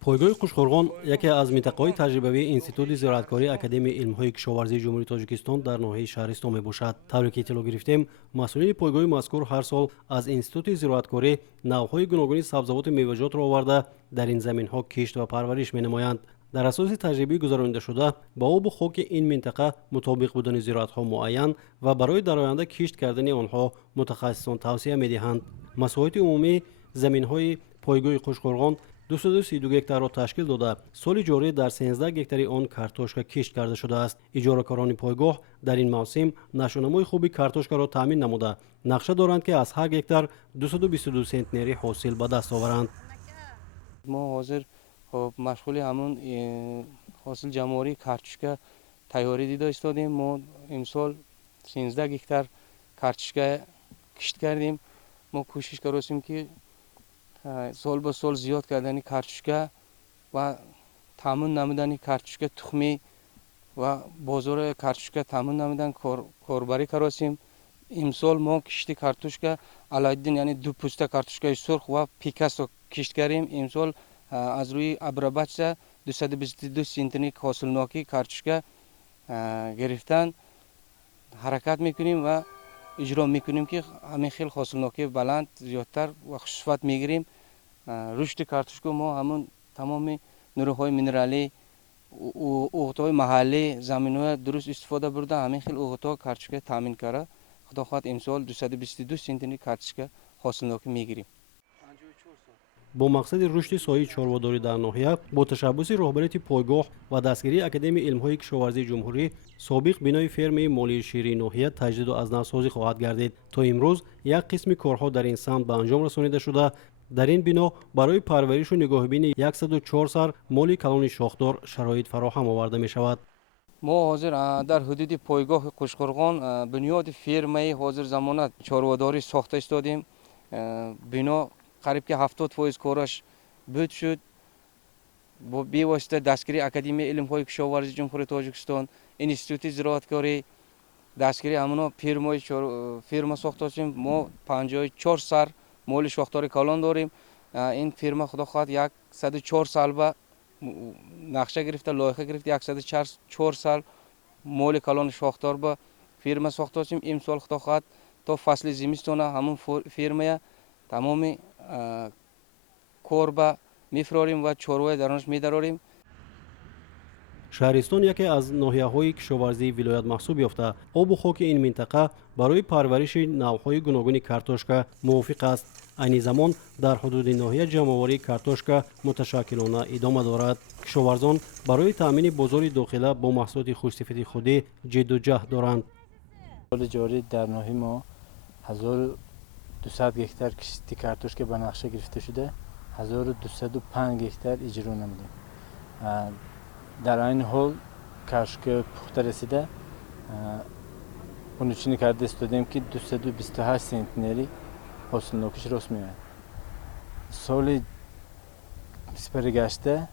پایگاه خوشخورغان یکی از منطقه‌های تجربوی انستیتوت زراعتکاری اکادمی علم‌های کشاورزی جمهوری تاجیکستان در ناحیه شهرستان میباشد. طوری که اطلاع گرفتیم، مسئولین پایگاه مذکور هر سال از انستیتوت زراعتکاری نوع‌های گوناگون سبزیجات و میوه‌جات را آورده در این زمین‌ها کشت و پرورش می‌نمایند. در اساس تجربه گذرانده شده با آب و خاک این منطقه مطابق بودن زراعت‌ها معین و برای در آینده کشت کردن آنها متخصصان توصیه می‌دهند. مساحت عمومی زمین‌های پایگاه خوشخورغان 232 گکتار را تشکیل داده. سال جاری در 13 گکتاری آن کارتوشکا کشت کرده شده است. اجاره‌کاران پایگاه در این موسم نشونمای خوبی کارتوشکا را تامین نموده نقشه دارند که از هر گکتار 222 سنتنری حاصل به دست آورند. ما حاضر مشغول همون حاصل جمع‌آوری کارتوشکا تیاری دیده ایستادیم. ما امسال 13 گکتار کارتوشکا کشت کردیم. ما کوشش کردیم که سال به سال زیاد کردن کارتوشکا و تامین نمودن کارتوشکا تخمی و بازار کارتوشکا تامین نمودن کاربری کردیم. امسال ما کشت کارتوشکا علایدین یعنی دو پوسته کارتوشکای سرخ و پیکاسو کشت کردیم. امسال از روی ابرابچ 222 سنتنری حاصلناکی کارتوشکا گرفتن حرکت میکنیم و اجرا میکنیم که همین خیلی حاصلناکی بلند زیادتر و خصوصیت میگیریم. رشد کارتوشکا ما همون تمام نیروهای مینرالی اوقاتهای محلی زمینهای درست استفاده برده همین خیلی اوقاتها کارتوشکا تامین کرده. خدا خواهد امسال 222 سنتنری کارتوشکا حاصلناکی میگیریم. با مقصد رشد سایه چاره‌داری در ناحیه با تشبث رهبریت پایگاه و دستگیری اکادمی علم‌های کشاورزی جمهوری سابق بنای فرم مالی شیری ناحیه تجدید و از نوسازی خواهد گردید. تا امروز یک قسم کارها در این سمت به انجام رسانیده شده. در این بنا برای پرورش و نگاهبینی 104 سر مالی کلان شاخدار شرایط فراهم آورده می شود. ما حاضر در حدود پایگاه خوشخورغان بنیاد فرمه حاضر زمانت چاره‌داری ساخته استادیم. بنا قریب که 70% کارش بود شد. با بی‌واسطه دستگیری اکادمی علم‌های کشاورزی جمهوری تاجیکستان، انستیتوت زراعتکاری دستگیری همونا فرما ساخته هستیم. ما 54 سر مال شاخدار کلان داریم. این فرما خدا خواهد 104 سال به نقشه گرفته لایحه گرفته 104 سال مال کلان شاخدار به فرما ساخته هستیم. امسال خدا خواهد تا فصل زمستون همون فرما تمام کار میفراریم و چروه درونش میدراریم. شهرستان یکی از ناحیه‌های کشاورزی ولایت محسوب یافته. آب و خاک این منطقه برای پرورش نوع‌های گوناگون کارتوشکا موافق است. این زمان در حدود ناحیه جمعواری کارتوشکا متشکلانه ادامه دارد. کشاورزان برای تامین بازار داخله با محصولات خوش‌صفت خودی جد و جهد دارند. سال جاری در ناحیه ما 1200 گکتار کشتی کارتوشکا به نقشه گرفته شده. 1205 گکتار اجرا نموده. در این حال کارتوشکا پخته رسیده. اون چنین کرده استادیم که 228 سنتنری حاصلناکیش راست میاد. سال سپری گشته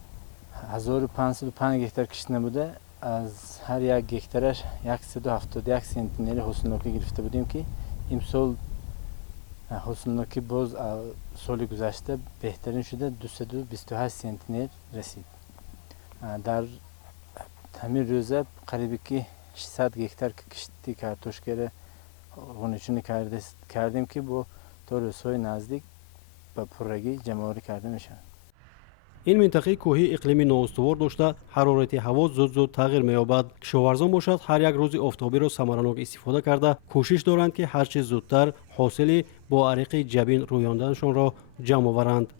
1505 گکتار کشت نبوده. از هر یک گکتارش 171 سنتنری حاصلناکی گرفته بودیم که امسال حاصلناکی باز سال گذشته بهترین شده 228 سنتنر رسید. در همین روزه قریبی که 600 گکتار کشتی کارتوشکا را غنچینی کردیم که با تا روزهای نزدیک به پررگی جمع‌آوری کرده میشن. این منطقه کوهی اقلیمی نااستوار داشته حرارت هوا زود تغییر می‌یابد. کشاورزان باشد هر یک روز آفتابی را ثمرناک استفاده کرده کوشش دارند که هر چه زودتر حاصلی با عرق جبین رویاندنشان را جمع آورند.